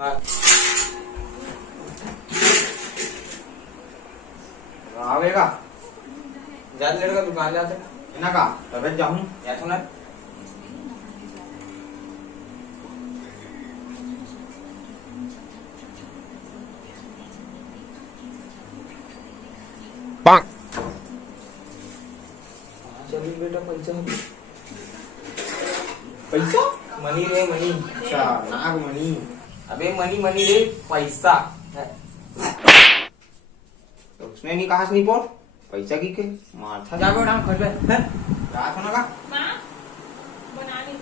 हाँ आवेगा जाते लड़का दुकान जाते ना का तबियत जाऊँ या सुना 棒 चलिए बेटा पैसा पैसा मनी रे मनी अच्छा नाग मनी अबे मनी मनी रे पैसा तो उसने नहीं कहा नहीं पोट पैसा की के माथा जा बेटा हम खरीदे हैं रात होना का मां बना ली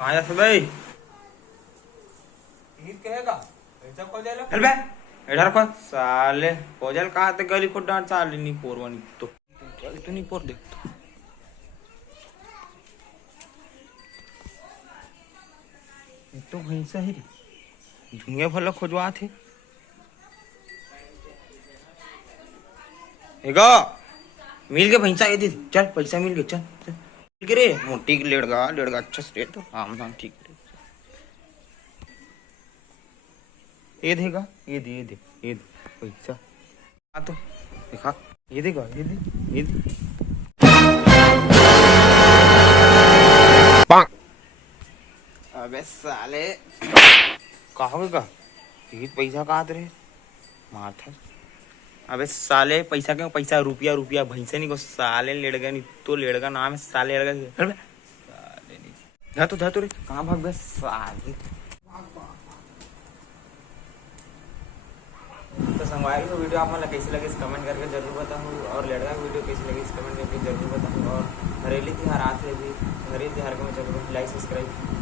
आया से भाई ईद कहेगा पैसा को दे लो चल बे इधर को साले कोजल कहा थे गली को डांट साले नहीं पोरवानी तो नहीं पोर देख तो भैंसा ही झुंगे भलो खोजवा थे एगो मिल के भैंसा ये दे चल पैसा मिल गया चल चल मिल के रे मोटी लेड़गा लेड़गा अच्छा से तो आम दाम ठीक रे ये देगा ये दे पैसा हाँ तो देखा ये देगा ये दे 棒 अबे साले कहोगे का ये पैसा कहाँ रहे माथा अबे साले पैसा क्यों पैसा रुपया रुपया भैंसे नहीं को साले लेड़गा नहीं तो लेड़गा नाम है साले लेड़गा साले नहीं जा तो रे कहाँ भाग गए साले तो संगवारी को वीडियो आप मतलब कैसी लगी इस कमेंट करके जरूर बताऊँ और लड़का की वीडियो कैसी लगी इस कमेंट करके जरूर बताऊँ और हरेली त्योहार आते भी हरेली त्योहार को मैं जरूर लाइक सब्सक्राइब